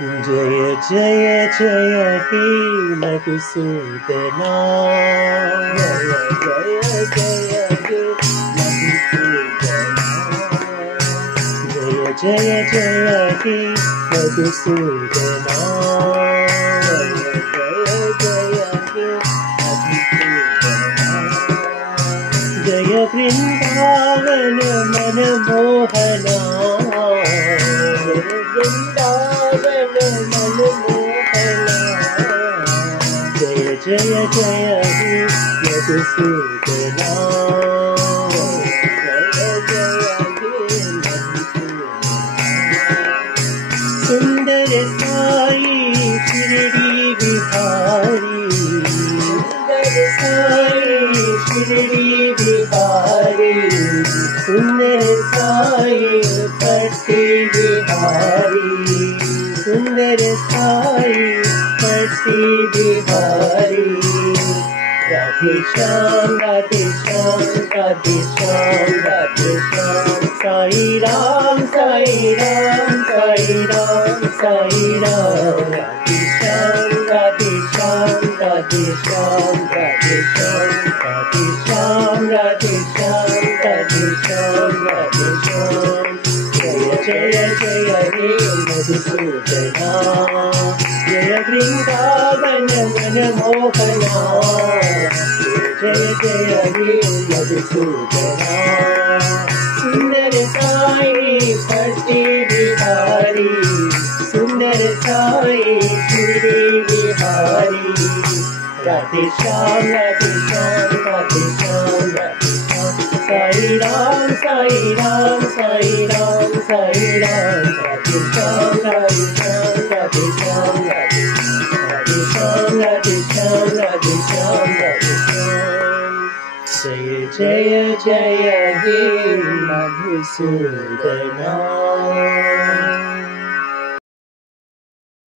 जय जय जय हे मधुसूदना जय जय जय हे मधुसूदना जय जय हे मधुसूदना जय वृंदावन मनमोहना वृंदावन मनमोहना जय जय जय हे मधुसूदना जय जय हे मधुसूदना सुंदर साई शिरडी बिहारी सुंदर साई शिरडी बिहारी सुंदर साई पट्टी बिहारी सुंदर साई पट्टी बिहारी राधे श्याम राधे श्याम राधे श्याम राधे श्याम साई राम साई राम साई राम साई राम राधे श्याम राधे श्याम राधे श्याम राधे श्याम राधे श्याम राधे श्याम राधे श्याम राधे श्याम जय जय जय हे मधुसूदना जय वृंदावन मनमोहना जय जय हे मधुसूदना सुंदर साई पट्टी बिहारी सुंदर साई शिरडी बिहारी राधे श्याम राधे श्याम राधे श्याम राधे श्याम साई राम साई राम साई राम साई राम राधे श्याम राधे श्याम राधे श्याम राधे श्याम राधे श्याम राधे श्याम राधे श्याम जय जय जय हे मधुसूदना।